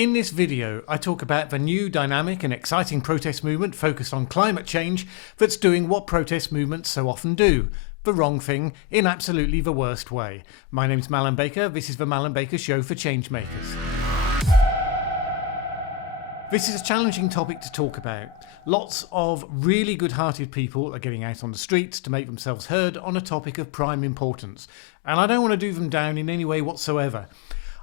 In this video, I talk about the new dynamic and exciting protest movement focused on climate change that's doing what protest movements so often do, the wrong thing in absolutely the worst way. My name's Mallen Baker, this is the Mallen Baker Show for Changemakers. This is a challenging topic to talk about. Lots of really good-hearted people are getting out on the streets to make themselves heard on a topic of prime importance, and I don't want to do them down in any way whatsoever.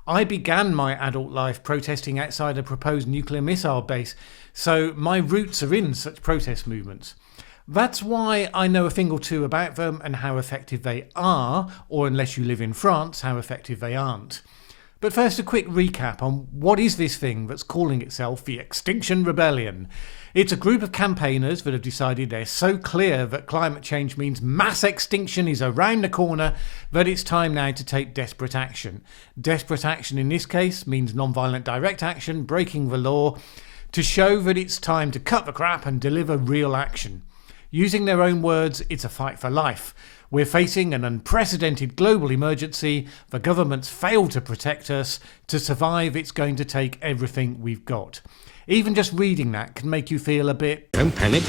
I began my adult life protesting outside a proposed nuclear missile base, so my roots are in such protest movements. That's why I know a thing or two about them and how effective they are, or unless you live in France, how effective they aren't. But first, a quick recap on what is this thing that's calling itself the Extinction Rebellion. It's a group of campaigners that have decided they're so clear that climate change means mass extinction is around the corner that it's time now to take desperate action. Desperate action in this case means non-violent direct action, breaking the law, to show that it's time to cut the crap and deliver real action. Using their own words, it's a fight for life. We're facing an unprecedented global emergency. The government's failed to protect us. To survive, it's going to take everything we've got. Even just reading that can make you feel a bit... Don't panic!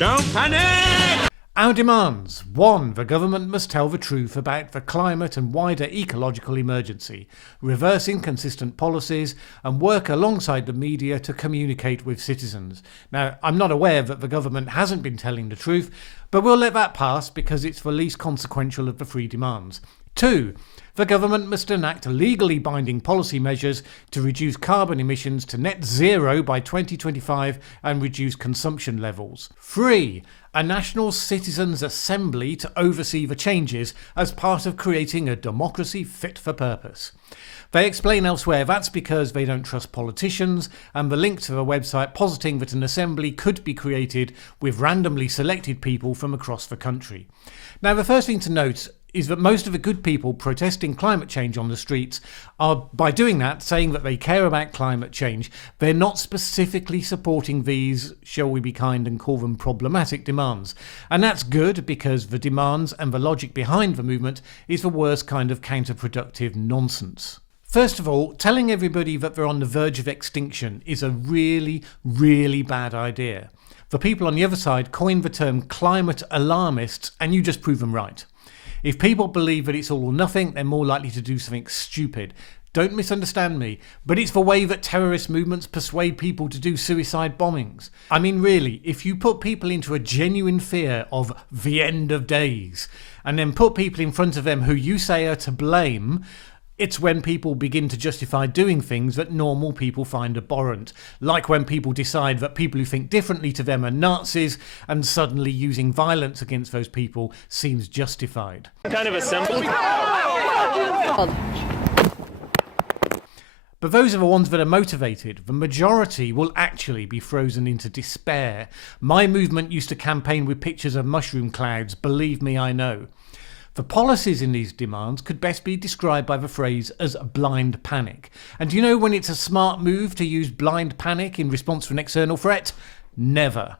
Don't panic! Our demands. 1. The government must tell the truth about the climate and wider ecological emergency, reverse inconsistent policies and work alongside the media to communicate with citizens. Now, I'm not aware that the government hasn't been telling the truth, but we'll let that pass because it's the least consequential of the 3 demands. 2. The government must enact legally binding policy measures to reduce carbon emissions to net zero by 2025 and reduce consumption levels. 3. A National Citizens' Assembly to oversee the changes as part of creating a democracy fit for purpose. They explain elsewhere that's because they don't trust politicians, and the link to the website positing that an assembly could be created with randomly selected people from across the country. Now, the first thing to note is that most of the good people protesting climate change on the streets are, by doing that, saying that they care about climate change. They're not specifically supporting these, shall we be kind and call them problematic demands. And that's good because the demands and the logic behind the movement is the worst kind of counterproductive nonsense. First of all, telling everybody that they're on the verge of extinction is a really, really bad idea. The people on the other side coined the term climate alarmists, and you just prove them right. If people believe that it's all or nothing, they're more likely to do something stupid. Don't misunderstand me, but it's the way that terrorist movements persuade people to do suicide bombings. I mean, really, if you put people into a genuine fear of the end of days, and then put people in front of them who you say are to blame, it's when people begin to justify doing things that normal people find abhorrent. Like when people decide that people who think differently to them are Nazis, and suddenly using violence against those people seems justified. Kind of a symbol. But those are the ones that are motivated. The majority will actually be frozen into despair. My movement used to campaign with pictures of mushroom clouds, believe me, I know. The policies in these demands could best be described by the phrase as blind panic. And do you know when it's a smart move to use blind panic in response to an external threat? Never.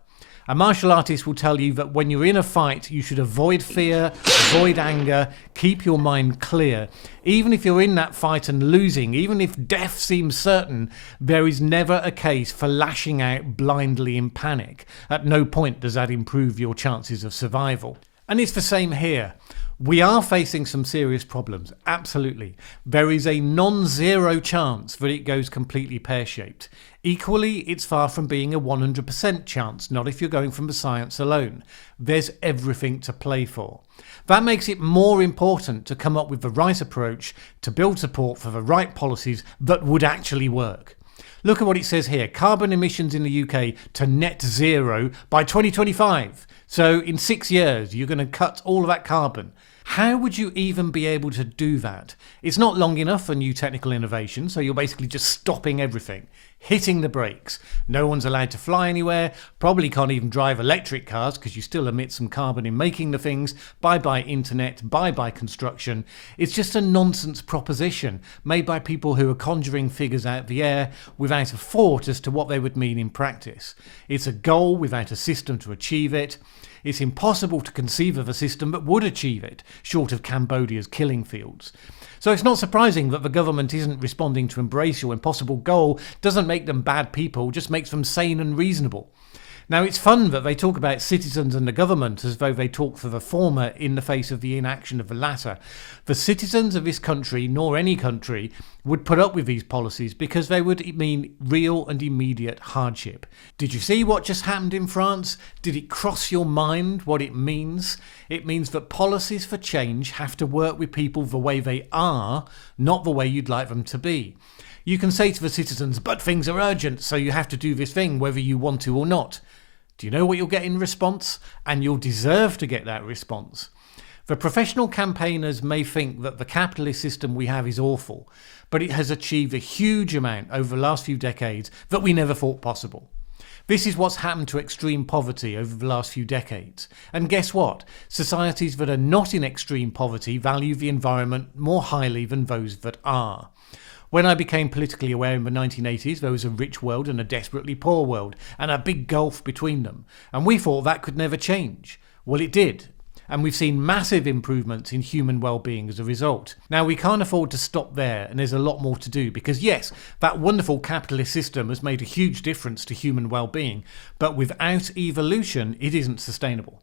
A martial artist will tell you that when you're in a fight, you should avoid fear, avoid anger, keep your mind clear. Even if you're in that fight and losing, even if death seems certain, there is never a case for lashing out blindly in panic. At no point does that improve your chances of survival. And it's the same here. We are facing some serious problems, absolutely. There is a non-zero chance that it goes completely pear-shaped. Equally, it's far from being a 100% chance, not if you're going from the science alone. There's everything to play for. That makes it more important to come up with the right approach to build support for the right policies that would actually work. Look at what it says here. Carbon emissions in the UK to net zero by 2025. So in 6 years, you're going to cut all of that carbon. How would you even be able to do that? It's not long enough for new technical innovation, so you're basically just stopping everything, hitting the brakes. No one's allowed to fly anywhere, probably can't even drive electric cars because you still emit some carbon in making the things. Bye-bye internet, bye-bye construction. It's just a nonsense proposition made by people who are conjuring figures out of the air without a thought as to what they would mean in practice. It's a goal without a system to achieve it. It's impossible to conceive of a system that would achieve it, short of Cambodia's killing fields. So it's not surprising that the government isn't responding to embrace your impossible goal. Doesn't make them bad people, just makes them sane and reasonable. Now, it's fun that they talk about citizens and the government as though they talk for the former in the face of the inaction of the latter. The citizens of this country, nor any country, would put up with these policies because they would mean real and immediate hardship. Did you see what just happened in France? Did it cross your mind what it means? It means that policies for change have to work with people the way they are, not the way you'd like them to be. You can say to the citizens, but things are urgent, so you have to do this thing whether you want to or not. Do you know what you'll get in response? And you'll deserve to get that response. The professional campaigners may think that the capitalist system we have is awful, but it has achieved a huge amount over the last few decades that we never thought possible. This is what's happened to extreme poverty over the last few decades. And guess what? Societies that are not in extreme poverty value the environment more highly than those that are. When I became politically aware in the 1980s, there was a rich world and a desperately poor world, and a big gulf between them. And we thought that could never change. Well, it did. And we've seen massive improvements in human well-being as a result. Now, we can't afford to stop there, and there's a lot more to do, because yes, that wonderful capitalist system has made a huge difference to human well-being, but without evolution, it isn't sustainable.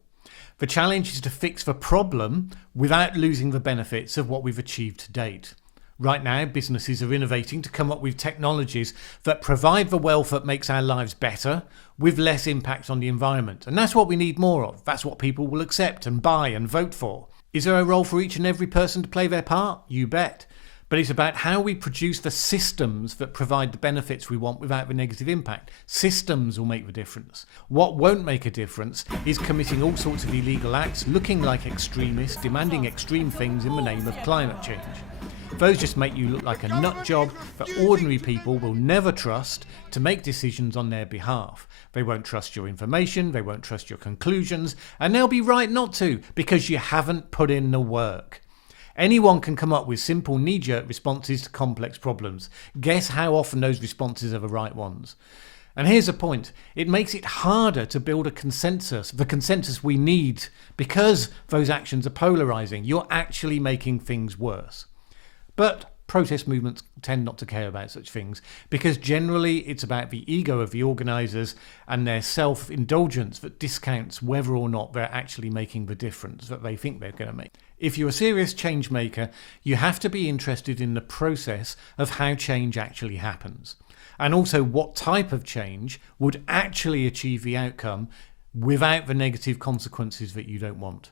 The challenge is to fix the problem without losing the benefits of what we've achieved to date. Right now, businesses are innovating to come up with technologies that provide the wealth that makes our lives better with less impact on the environment. And that's what we need more of. That's what people will accept and buy and vote for. Is there a role for each and every person to play their part? You bet. But it's about how we produce the systems that provide the benefits we want without the negative impact. Systems will make the difference. What won't make a difference is committing all sorts of illegal acts, looking like extremists, demanding extreme things in the name of climate change. Those just make you look like a nut job that ordinary people will never trust to make decisions on their behalf. They won't trust your information, they won't trust your conclusions, and they'll be right not to, because you haven't put in the work. Anyone can come up with simple knee-jerk responses to complex problems. Guess how often those responses are the right ones? And here's a point. It makes it harder to build a consensus, the consensus we need, because those actions are polarising. You're actually making things worse. But protest movements tend not to care about such things because generally it's about the ego of the organisers and their self-indulgence that discounts whether or not they're actually making the difference that they think they're going to make. If you're a serious change maker, you have to be interested in the process of how change actually happens, and also what type of change would actually achieve the outcome without the negative consequences that you don't want.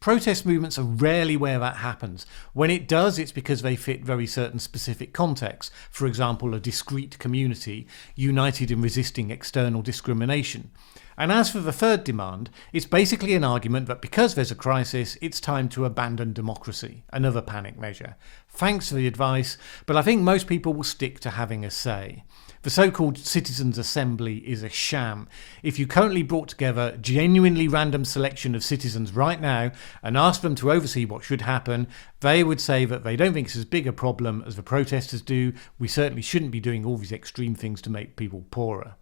Protest movements are rarely where that happens. When it does, it's because they fit very certain specific contexts. For example, a discrete community united in resisting external discrimination. And as for the third demand, it's basically an argument that because there's a crisis, it's time to abandon democracy, another panic measure. Thanks for the advice, but I think most people will stick to having a say. The so-called citizens' assembly is a sham. If you currently brought together a genuinely random selection of citizens right now and asked them to oversee what should happen, they would say that they don't think it's as big a problem as the protesters do. We certainly shouldn't be doing all these extreme things to make people poorer.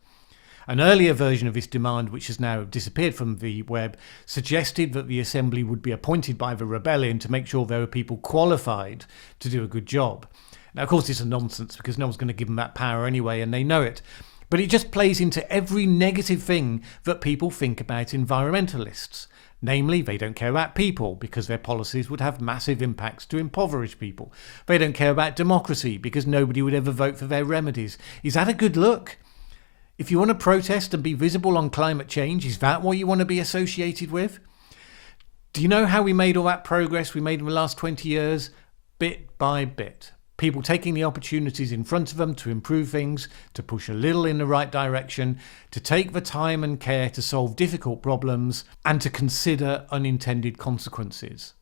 An earlier version of this demand, which has now disappeared from the web, suggested that the assembly would be appointed by the rebellion to make sure there were people qualified to do a good job. Now, of course, it's a nonsense because no one's going to give them that power anyway, and they know it. But it just plays into every negative thing that people think about environmentalists. Namely, they don't care about people because their policies would have massive impacts to impoverish people. They don't care about democracy because nobody would ever vote for their remedies. Is that a good look? If you want to protest and be visible on climate change, is that what you want to be associated with? Do you know how we made all that progress we made in the last 20 years? Bit by bit. People taking the opportunities in front of them to improve things, to push a little in the right direction, to take the time and care to solve difficult problems, and to consider unintended consequences.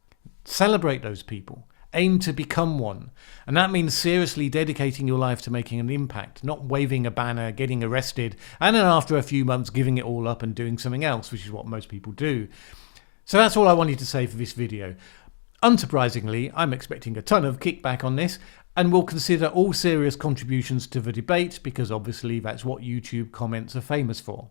Celebrate those people. Aim to become one. And that means seriously dedicating your life to making an impact, not waving a banner, getting arrested, and then after a few months giving it all up and doing something else, which is what most people do. So that's all I wanted to say for this video. Unsurprisingly, I'm expecting a ton of kickback on this, and will consider all serious contributions to the debate because obviously that's what YouTube comments are famous for.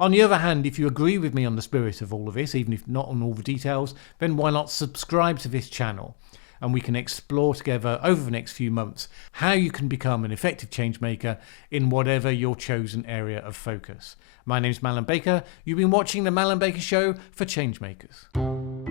On the other hand, if you agree with me on the spirit of all of this, even if not on all the details, then why not subscribe to this channel? and we can explore together over the next few months how you can become an effective change maker in whatever your chosen area of focus. My name's Mallen Baker. You've been watching The Mallen Baker Show for Changemakers.